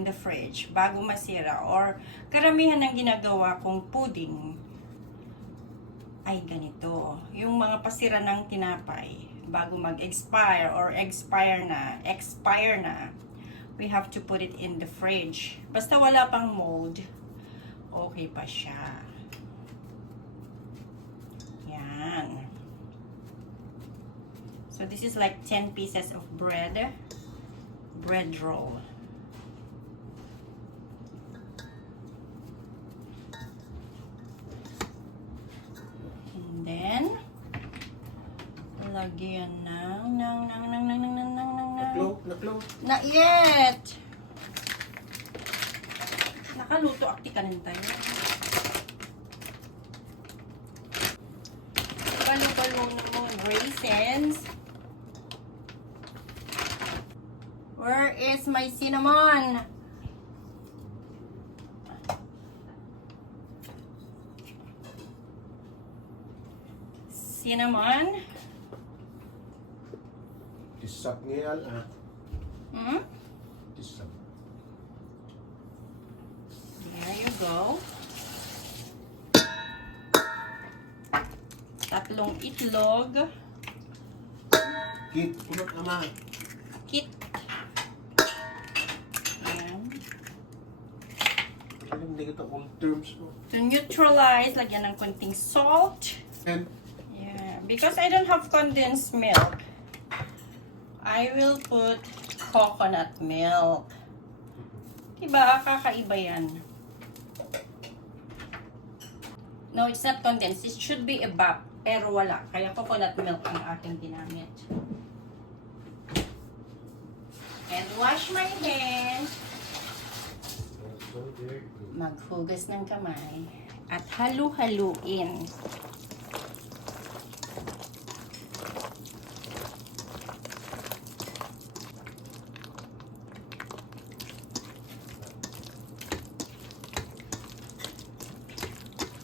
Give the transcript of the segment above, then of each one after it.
in the fridge bago masira. Or karamihan ng ginagawa kong pudding ay ganito. Yung mga pasira ng tinapay bago mag-expire or expire na, we have to put it in the fridge. Basta wala pang mold, okay pa siya. Yan. So this is like 10 pieces of bread roll. And then lagyan ng Not yet. Nakaluto akti ka tayo. Balo-balo ng raisins. Where is my cinnamon? Cinnamon. Tisak ngayal Tisak. There you go. Tatlong itlog. Kit, punot ama. Kit. Ayan. Alam, hindi kita on terms mo. To neutralize, lagyan ng konting salt. And Yeah, because I don't have condensed milk, I will put coconut milk. Diba? Kakaiba yan. No, it's not condensed. It should be evap. Pero wala. Kaya coconut milk ang aking ginamit. And wash my hands. Maghugas ng kamay. At halu-haluin.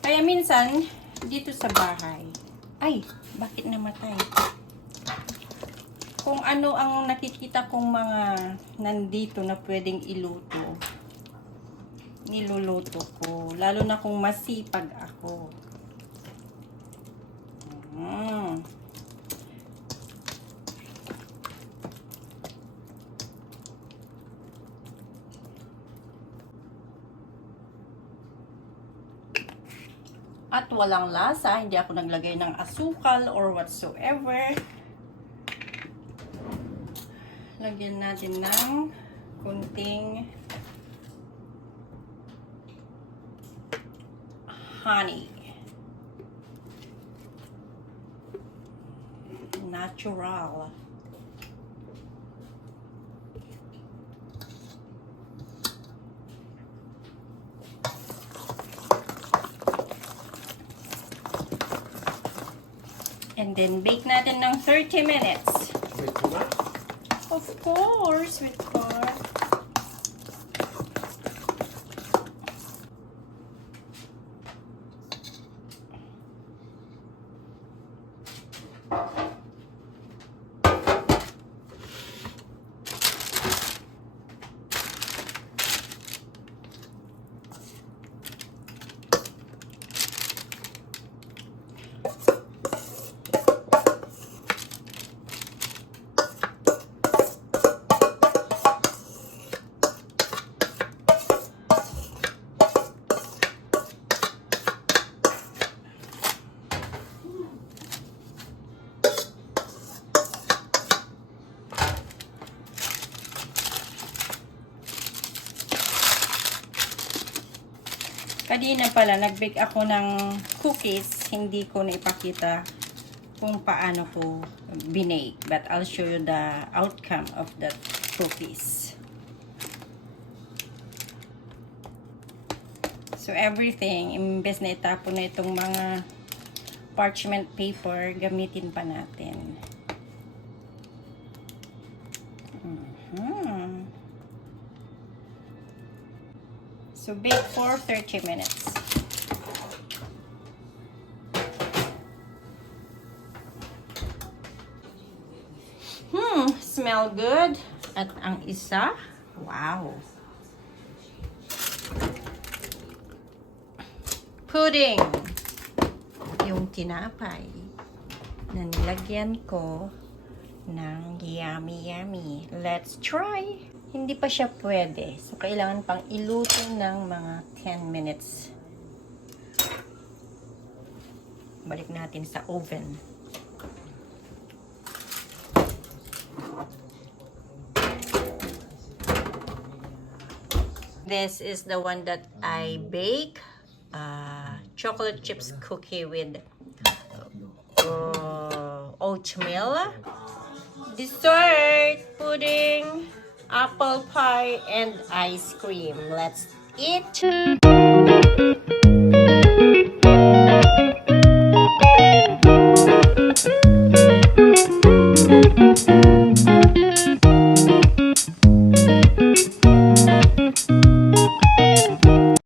Kaya minsan, dito sa bahay, ay, bakit namatay? Kung ano ang nakikita kong mga nandito na pwedeng iluto, niluluto ko. Lalo na kung masipag ako. At walang lasa, hindi ako naglagay ng asukal or whatsoever. Lagyan natin ng kunting honey. Natural. And then, bake natin ng 30 minutes. wait ko na. Of course, with corn. Kanina pala, nag-bake ako ng cookies. Hindi ko na ipakita kung paano ko binake. But I'll show you the outcome of the cookies. So everything, imbes na itapon na itong mga parchment paper, gamitin pa natin. So bake for 30 minutes. Smell good. At ang isa, wow. pudding. Yung tinapay na nilagyan ko ng yummy. Let's try. Hindi pa siya pwede. So, kailangan pang iluto ng mga 10 minutes. Balik natin sa oven. This is the one that I bake. Chocolate chips cookie with oatmeal. Dessert, pudding, apple pie, and ice cream. Let's eat.